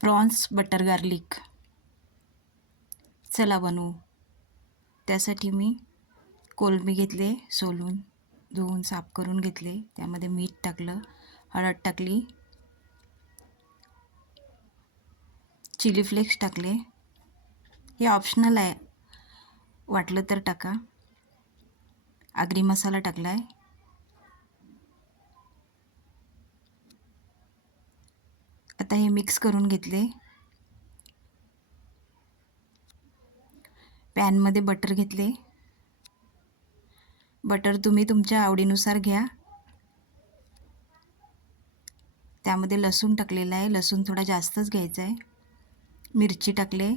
Prawns butter garlic. चला बनवू. त्यासाठी मी कोलंबी घेतले सोलून धुवून साफ करून घेतले. त्यामध्ये मीठ टाकलं हळद टाकली चिली फ्लेक्स टाकले. हे ऑप्शनल आहे. वाटलं तर टाका. आगरी मसाला टाकला आहे आता हे मिक्स करून घेतले. पॅनमध्ये बटर घेतले. बटर तुम्ही तुमच्या आवडीनुसार घ्या. त्यामध्ये लसूण टाकलेला आहे. लसूण थोडा जास्तच घ्यायचा आहे. मिरची टाकले.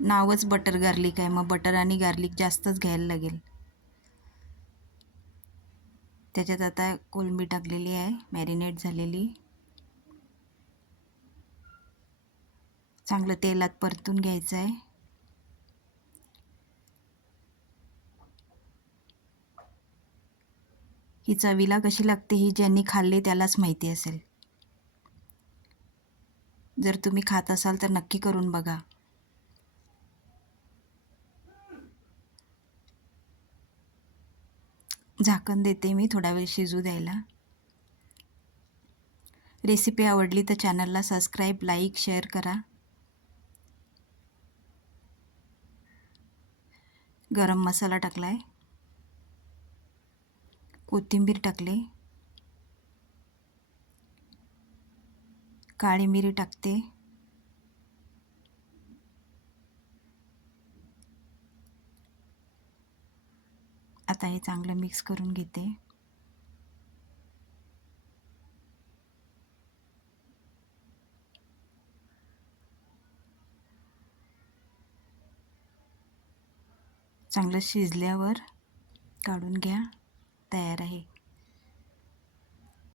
नावच बटर गार्लिक आहे. मग बटर आणि गार्लिक जास्तच घ्यायला लागेल. त्याच्यात आता कोलंबी टाकलेली आहे मॅरिनेट झालेली. चांगलं तेलात परतून घ्यायचं आहे. ही चवीला कशी लागते ही ज्यांनी खाल्ली त्यालाच माहिती असेल. जर तुम्ही खात असाल तर नक्की करून बघा. झाकण देते मी थोडा वेळ शिजू द्यायला. रेसिपी आवडली तर चॅनलला सबस्क्राईब लाईक शेअर करा. गरम मसाला टाकला आहे कोथिंबीर टाकले. काळी मिरी टाकते. आता हे चांगलं मिक्स करून घेते. चांगलं शिजल्यावर काढून घ्या. तयार आहे.